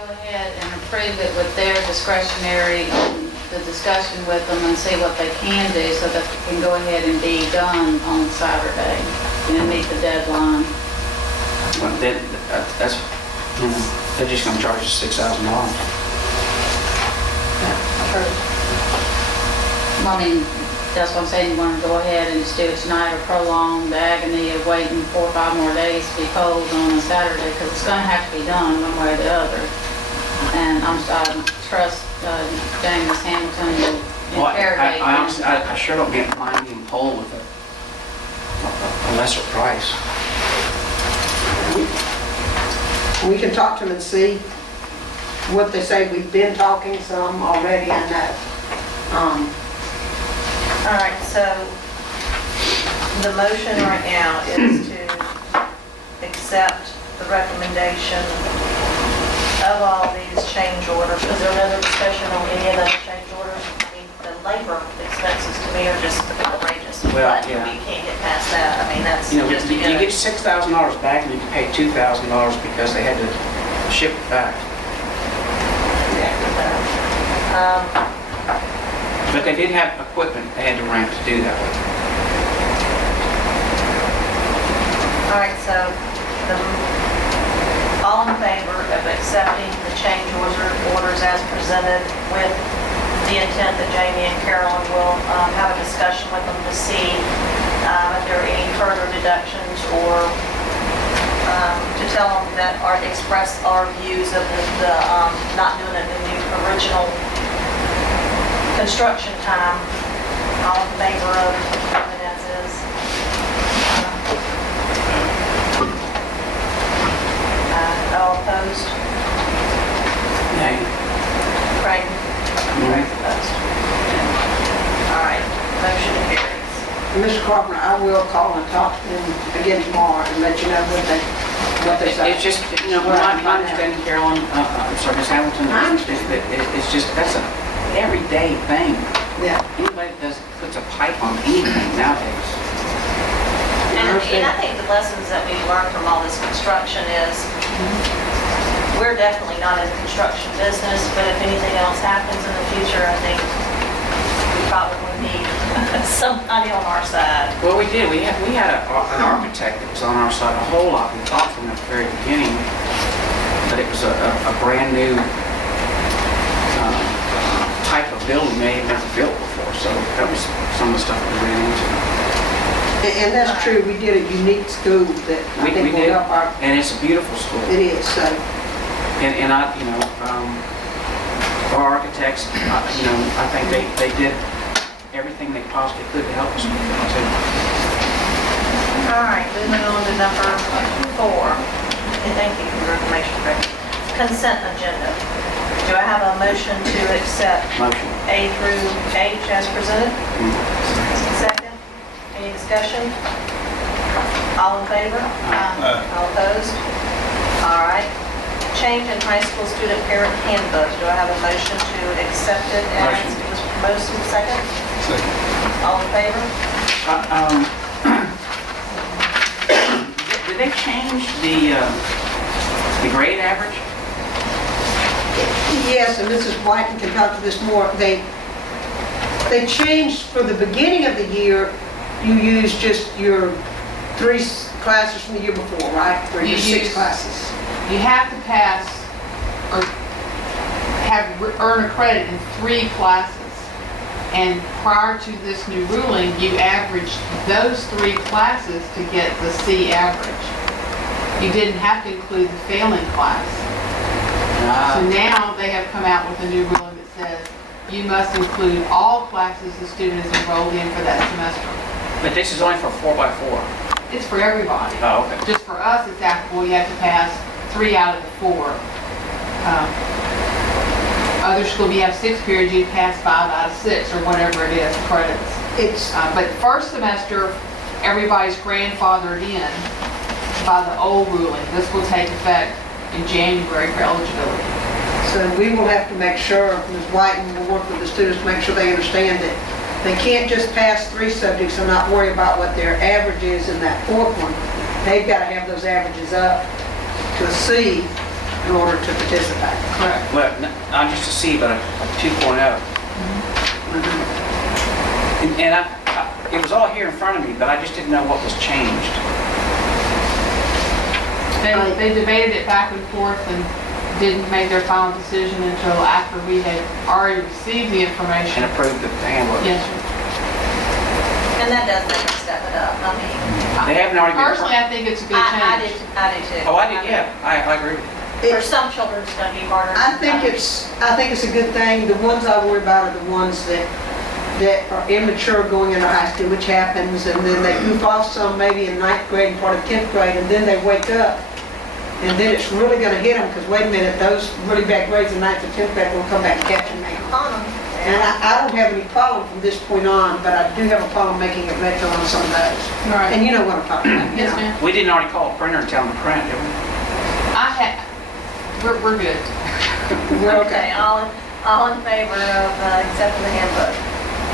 go ahead and approve it with their discretionary, the discussion with them and see what they can do so that it can go ahead and be done on Saturday and meet the deadline. Well, that's, they're just gonna charge us $6,000. I mean, that's what I'm saying, you want to go ahead and just do it tonight or prolong the agony of waiting 4 or 5 more days to be polled on a Saturday, because it's going to have to be done one way or the other. And I trust James Hamilton to Well, interrogate I them. honestly, I sure don't get mind being polled with a lesser price. We can talk to them and see what they say. We've been talking some already, I know. All right, so the motion right now is to accept the recommendation of all these change orders. Is there another discussion on any of those change orders? I mean, the labor expenses to me are just outrageous. Well, But yeah. we can't get past that. I mean, that's You know, just you get $6,000 back and you can pay $2,000 because they had to ship it back. But they did have equipment they had to rent to do that with. All right, so all in favor of accepting the change orders as presented with the intent that Jamie and Carolyn will have a discussion with them to see if there are any further deductions or to tell them that express our views of the not doing it in the original construction time. All in favor of it as is. All opposed? Nay. Craig? Nay. Opposed. All right, motion carries. Mr. Carpenter, I will call and talk to them again tomorrow and let you know what they say. It's just, you know, my understanding, Carolyn, I'm sorry, Ms. Hamilton, is that it's just, that's an everyday thing. Yeah. Anybody that puts a pipe on anything nowadays. And I think the lessons that we've learned from all this construction is we're definitely not in the construction business, but if anything else happens in the future, I think we probably need somebody on our side. Well, we did. We had an architect that was on our side a whole lot. We thought from the very beginning that it was a brand new type of building they had never built before. So that was some of the stuff we ran into. And that's true, we did a unique school that I We think will did, help our, and it's a beautiful school. it is, so. And I, you know, our architects, you know, I think they did everything they possibly could to help us with it too. All right, moving on to number 4. And thank you for your information, Craig. Consent agenda. Do I have a motion to accept Motion. A through H as presented? Mm-hmm. Second. Any discussion? All in favor? All opposed? All right. Change in high school student parent handbook. Do I have a motion to accept it as Motion. was proposed? Second? Second. All in favor? Did they change the grade average? Yes, and Mrs. Whiten can talk to this more. They changed for the beginning of the year, you use just your 3 classes from the year before, right? Or your 6 classes. You have to pass or earn a credit in 3 classes. And prior to this new ruling, you averaged those 3 classes to get the C average. You didn't have to include the failing class. So now they have come out with a new ruling that says you must include all classes the student is enrolled in for that semester. But this is only for 4x4. It's for everybody. Oh, okay. Just for us, it's applicable, you have to pass 3 out of the 4. Other school, if you have 6 periods, you pass 5 out of 6, or whatever it is, credits. It's, But first semester, everybody's grandfathered in by the old ruling. This will take effect in January for eligibility. so we will have to make sure, Ms. Whiten will work with the students to make sure they understand that they can't just pass 3 subjects and not worry about what their average is in that 4th one. They've got to have those averages up to a C in order to participate. Correct. Well, not just a C, but a 2.0. And it was all here in front of me, but I just didn't know what was changed. They debated it back and forth and didn't make their final decision until after we had already received the And information. approved the handbook. Yes, sir. And that does make them step it up. I mean, They haven't already been. Personally, I think it's a good I change. do too. Oh, I did, yeah, I agree with you. For some children, it's gonna be harder. I think it's a good thing. The ones I worry about are the ones that are immature going into high school, which happens, and then they goof off some maybe in ninth grade and part of 10th grade, and then they wake up, and then it's really gonna hit them, because wait a minute, those really bad grades in ninth and 10th grade will come back and catch them now. And I don't have any problem from this point on, but I do have a problem making it retro on some of those. Right. And you know what I'm talking about, you Yes, know. ma'am. We didn't already call a printer and tell them to print, did we? We're good. We're Okay, all in favor of accepting the handbook?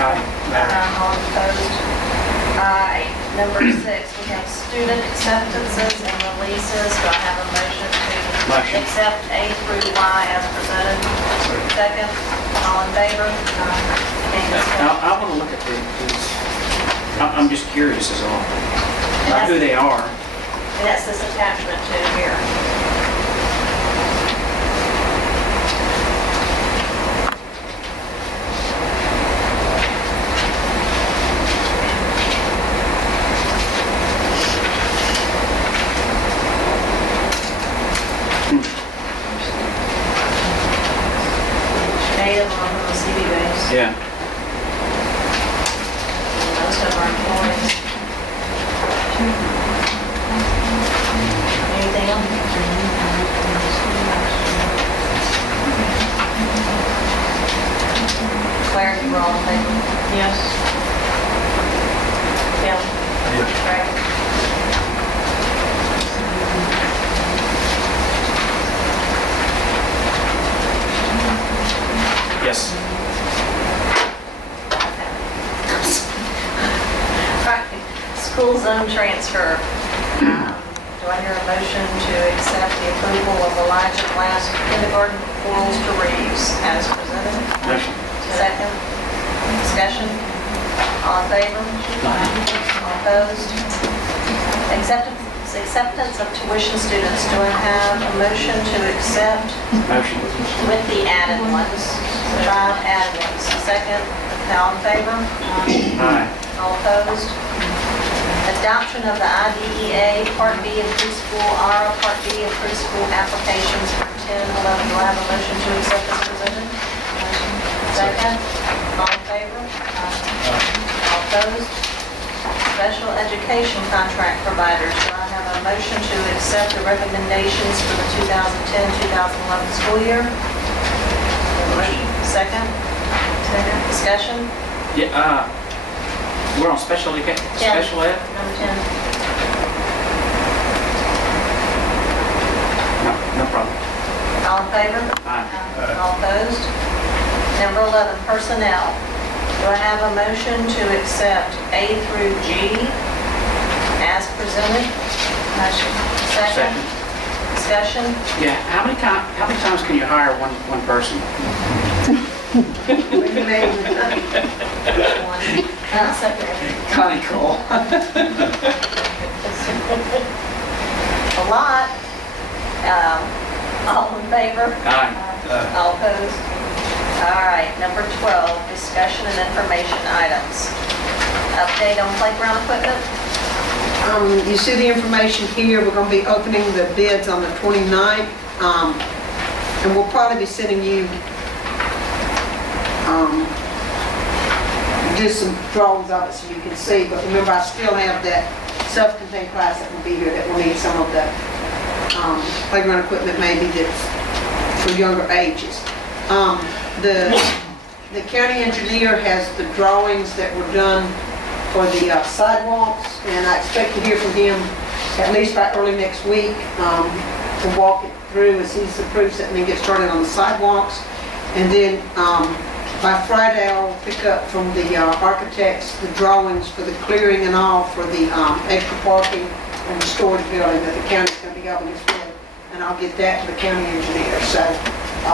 All opposed? Number 6, we have student acceptances and releases. Do I have a motion to Motion. accept A through Y as presented? Second, all in favor? Any discussion? I want to look at these. I'm just curious is all. About who they are. And that's this attachment to here. Eight of them are from the CB base. Yeah. Most of our employees. Anything else? Claire, you were all in favor? Yes. Kim? Greg? Yes. Right. School zone transfer. Do I hear a motion to accept the approval of Elijah Glass kindergarten Quarles to Reeves as presented? Motion. Second. Discussion. All in favor? All opposed? Acceptance of tuition students. Do I have a motion to accept Motion. with the added ones? 5 added ones. Second. All in favor? Aye. All opposed? Adoption of the IDEA Part B of preschool, ARA Part B of preschool applications for 10-11. Do I have a motion to accept as presented? Second. All in favor? All opposed? Special education contract providers. Do I have a motion to accept the recommendations for the 2010-2011 school year? Second. Second. Discussion? Yeah, we're on special ed? Special ed? Number 10. No problem. All in favor? Aye. All opposed? Number 11, personnel. Do I have a motion to accept A through G as presented? Motion. Second. Discussion? Yeah, how many times can you hire one person? Wait a minute. One. Second. Connie Cole. A lot. All in favor? Aye. All opposed? All right, number 12, discussion and information items. Update on playground equipment? You see the information here, we're going to be opening the bids on the 29th, and we'll probably be sending you just some drawings of it so you can see, but remember I still have that self-contained class that will be here that will need some of the playground equipment maybe that's for younger ages. The county engineer has the drawings that were done for the sidewalks, and I expect to hear from him at least by early next week to walk it through as he approves it and then get started on the sidewalks. And then by Friday, I'll pick up from the architects the drawings for the clearing and all for the extra parking and the storage building that the county's going to be helping us with. and I'll get that to the county engineer. So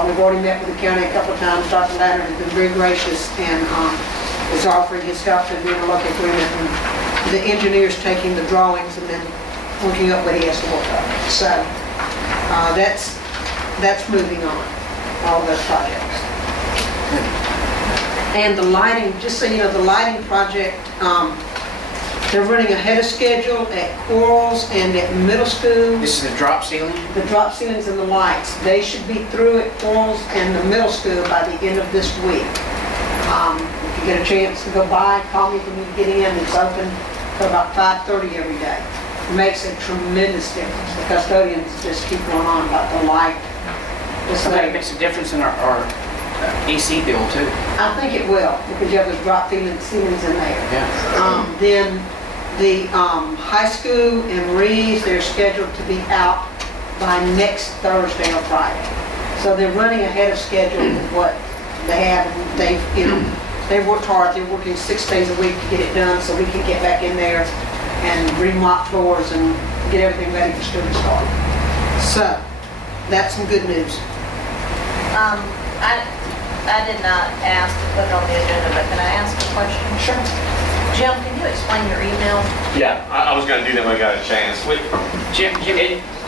we've already met with the county a couple of times. Dr. Ladner has been very gracious and is offering his help to do a local agreement. And the engineer's taking the drawings and then working up what he has to work on. So that's moving on, all those projects. And the lighting, just so you know, the lighting project, they're running ahead of schedule at Quarles and at middle school. This is the drop ceiling? The drop ceilings and the lights, they should be through at Quarles and the middle school by the end of this week. If you get a chance to go by, call me when you get in. It's open till about 5:30 every day. It makes a tremendous difference. The custodians just keep going on about the light. Just So that like- makes a difference in our AC bill too. I think it will, because you have those drop ceilings in there. Yeah. Then the high school and Reeves, they're scheduled to be out by next Thursday or Friday. So they're running ahead of schedule with what they have. And they've worked hard. They're working 6 days a week to get it done so we can get back in there and remop floors and get everything ready for student start. So that's some good news. I did not ask to put it on the agenda, but can I ask a question? Sure. Jim, can you explain your email? Yeah, I was gonna do that when I got a chance. Jim,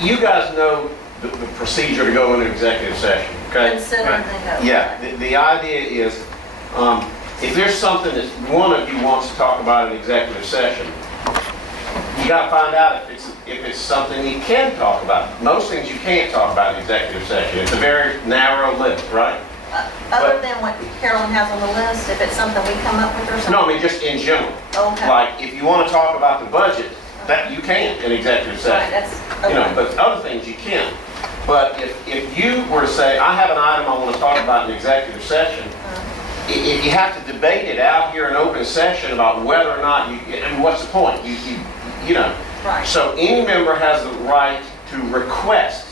You guys know the procedure to go into executive session, okay? Consider and then go. Yeah, the idea is, if there's something that one of you wants to talk about in executive session, you gotta find out if it's something you can talk about. Most things you can't talk about in executive session. It's a very narrow list, right? Other than what Carolyn has on the list, if it's something we come up with or something? No, I mean, just in general. Okay. Like, if you wanna talk about the budget, that you can in executive Right, session. that's, You know, okay. but other things you can't. But if you were to say, I have an item I want to talk about in executive session, if you have to debate it out here in open session about whether or not you, and what's the point? You know. Right. So any member has the right to request,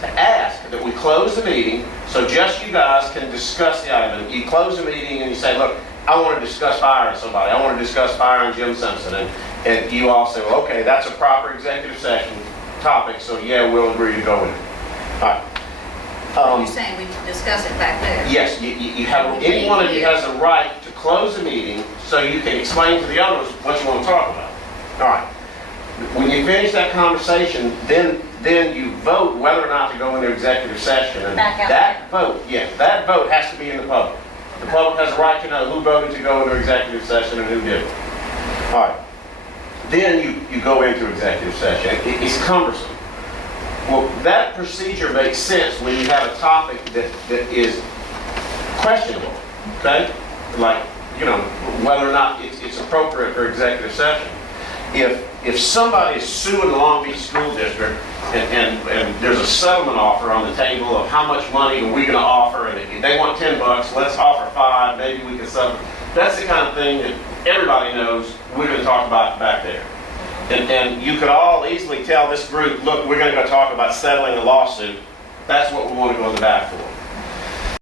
to ask that we close the meeting so just you guys can discuss the item. You close the meeting and you say, look, I want to discuss firing somebody. I want to discuss firing Jim Simpson. And you all say, well, okay, that's a proper executive session topic, so yeah, we'll agree to go with it. All right. You're saying we can discuss it back there? Yes, you have, any one of you has a right to close the meeting so you can explain to the others what you want to talk about. All right. When you finish that conversation, then you vote whether or not to go into executive session. And Back out. that vote, yes, that vote has to be in the public. The public has a right to know who voted to go into executive session and who didn't. All right. Then you go into executive session. It's cumbersome. Well, that procedure makes sense when you have a topic that is questionable, okay? Like, whether or not it's appropriate for executive session. If somebody is suing the Long Beach School District and there's a settlement offer on the table of how much money are we going to offer, and if they want $10, let's offer $5, maybe we can settle. That's the kind of thing that everybody knows we're going to talk about back there. And you could all easily tell this group, look, we're going to go talk about settling a lawsuit. That's what we want to go in the back for.